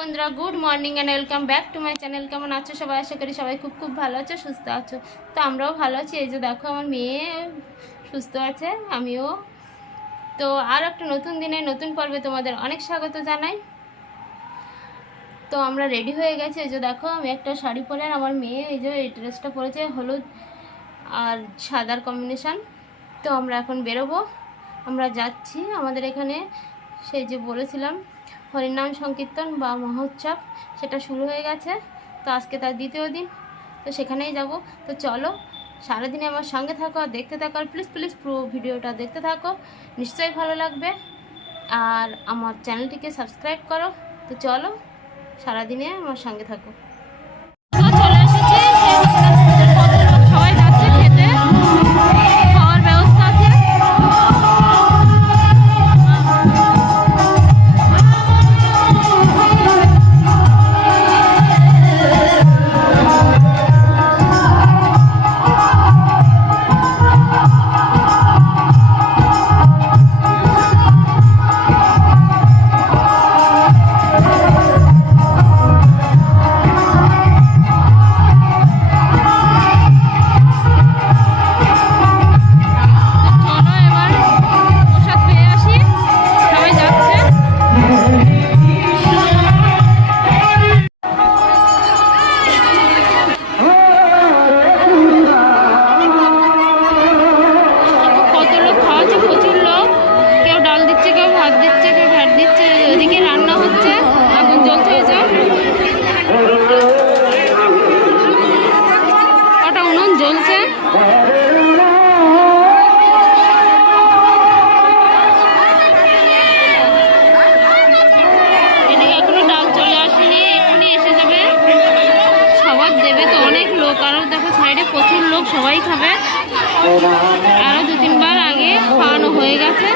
বন্ধুরা good morning and welcome back to my channel কেমন আছো সবাই? আশা করি সবাই খুব খুব ভালো আছো, সুস্থ আছো। তো আমরাও ভালো আছি। এই যে দেখো, আমার মেয়ে সুস্থ আছে, আমিও। তো আর একটা নতুন দিনে, নতুন পর্বে তোমাদের অনেক স্বাগত জানাই। তো আমরা রেডি হয়ে গেছি। এই যে দেখো, আমি একটা শাড়ি পরে আর আমার মেয়ে এই যে এই ড্রেসটা পরেছে, হলুদ আর সাদার কম্বিনেশান তো আমরা এখন বেরোবো। আমরা যাচ্ছি আমাদের এখানে সেই যে বলেছিলাম, হরিনাম সংকীর্তন বা মহোৎসব, সেটা শুরু হয়ে গেছে। তো আজকে তার দ্বিতীয় দিন, তো সেখানেই যাব। তো চলো, সারাদিনে আমার সঙ্গে থাকো আর দেখতে থাকো। আর প্লিজ প্লিজ পুরো ভিডিওটা দেখতে থাকো। নিশ্চয়ই ভালো লাগবে। আর আমার চ্যানেলটিকে সাবস্ক্রাইব করো। তো চলো, সারাদিনে আমার সঙ্গে থাকো। চলে এসেছি লোক সবাই খাবে। আরও দু তিনবার আগে খাওয়ানো হয়ে গেছে।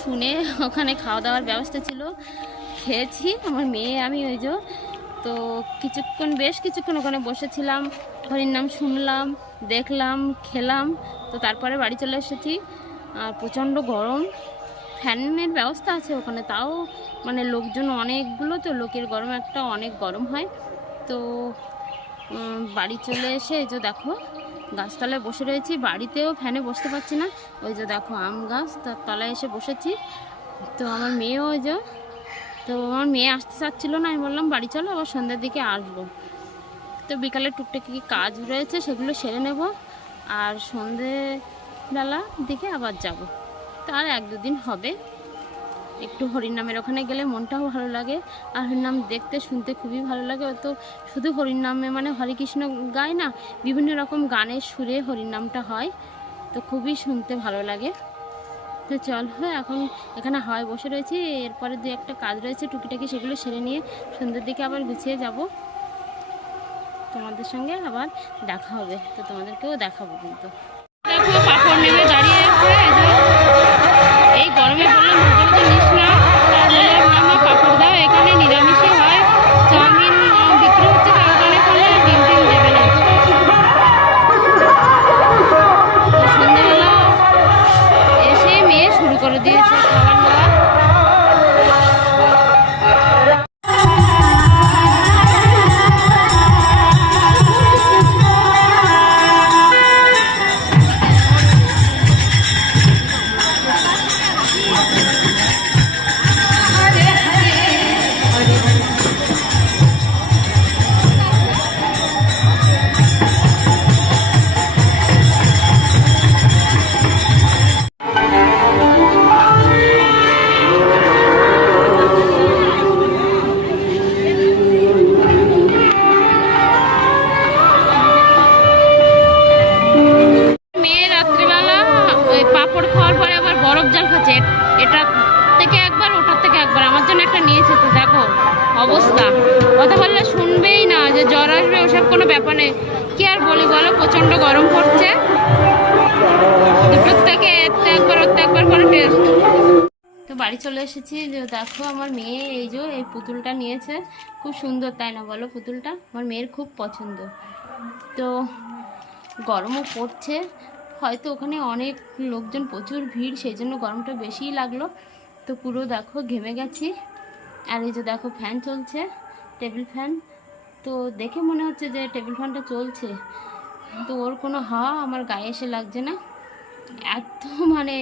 শুনে ওখানে খাওয়া দাওয়ার ব্যবস্থা ছিল। খেয়েছি। আমার মেয়ে আমি ওই যে তো কিছুক্ষণ, বেশ কিছুক্ষণ ওখানে বসেছিলাম হরির নাম শুনলাম, দেখলাম, খেলাম, তো তারপরে বাড়ি চলে এসেছি। আর প্রচণ্ড গরম। ফ্যানের ব্যবস্থা আছে ওখানে, তাও মানে লোকজন অনেকগুলো, তো লোকের গরম একটা অনেক গরম হয়। তো বাড়ি চলে এসে এই যে দেখো, গাছতলায় বসে রয়েছি। বাড়িতেও ফ্যানে বসতে পারছি না। ওই যে দেখো আম গাছ, তার তলায় এসে বসেছি। তো আমার মেয়েও ওই যে তো আমার মেয়ে আসতে চাচ্ছিলো না, আমি বললাম, বাড়ি চলো, আবার সন্ধ্যার দিকে আসব। তো বিকালে টুকটাকি কি কাজ রয়েছে সেগুলো সেরে নেব, আর সন্ধেবেলা দিকে আবার যাব। তার এক দুদিন হবে। একটু হরিনামের ওখানে গেলে মনটাও ভালো লাগে, আর হরিনাম দেখতে, শুনতে খুবই ভালো লাগে। তো শুধু হরিনামে মানে হরে কৃষ্ণ গায় না, বিভিন্ন রকম গানের সুরে হরিনামটা হয়, তো খুবই শুনতে ভালো লাগে। তো চল হ্যাঁ এখন এখানে হাওয়ায় বসে রয়েছি, এরপরে দু একটা কাজ রয়েছে টুকিটাকি সেগুলো সেরে নিয়ে সন্ধ্যের দিকে আবার গুছিয়ে যাব। তোমাদের সঙ্গে আবার দেখা হবে, তো তোমাদেরকেও দেখাবো কিন্তু। দেখো, পাপড় নেমে দেখো, অবস্থা। কথা বললে শুনবেই না যে জ্বর আসবে, ওসব কোনো ব্যাপার নেই। কি আর বলি বলো, প্রচণ্ড গরম পড়ছে। দুটোর থেকে একবার একবার টেস্ট তো বাড়ি চলে এসেছি, যে দেখো আমার মেয়ে, এই যে, এই পুতুলটা নিয়েছে। খুব সুন্দর, তাই না বলো পুতুলটা? আমার মেয়ের খুব পছন্দ। তো গরমও পড়ছে। হয়তো ওখানে অনেক লোকজন, প্রচুর ভিড়, সেই জন্য গরমটা বেশিই লাগল। তো পুরো দেখো, ঘেমে গেছি। আর এই যে দেখো ফ্যান চলছে টেবিল ফ্যান তো দেখে মনে হচ্ছে যে টেবিল ফ্যানটা চলছে। তো ওর কোনো হাওয়া আমার গায়ে এসে লাগছে না। এত মানে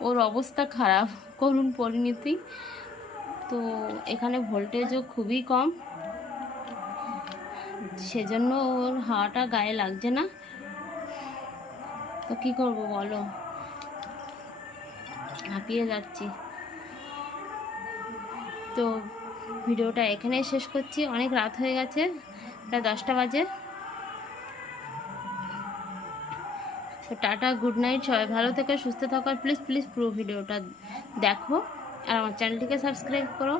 ওর অবস্থা খারাপ, করুণ পরিণতি। তো এখানে ভোল্টেজও খুবই কম। সেজন্য ওর হাওয়াটা গায়ে লাগছে না। তো কী করব বলো? হাঁপিয়ে যাচ্ছি। তো ভিডিওটা এখানেই শেষ করছি। অনেক রাত হয়ে গেছে, প্রায় দশটা বাজে। তো টাটা গুড নাইট সবাই ভালো থেকে, সুস্থ থাকো প্লিজ প্লিজ পুরো ভিডিওটা দেখো। আর আমার চ্যানেলটিকে সাবস্ক্রাইব করো।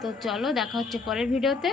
তো চলো, দেখা হচ্ছে পরের ভিডিওতে।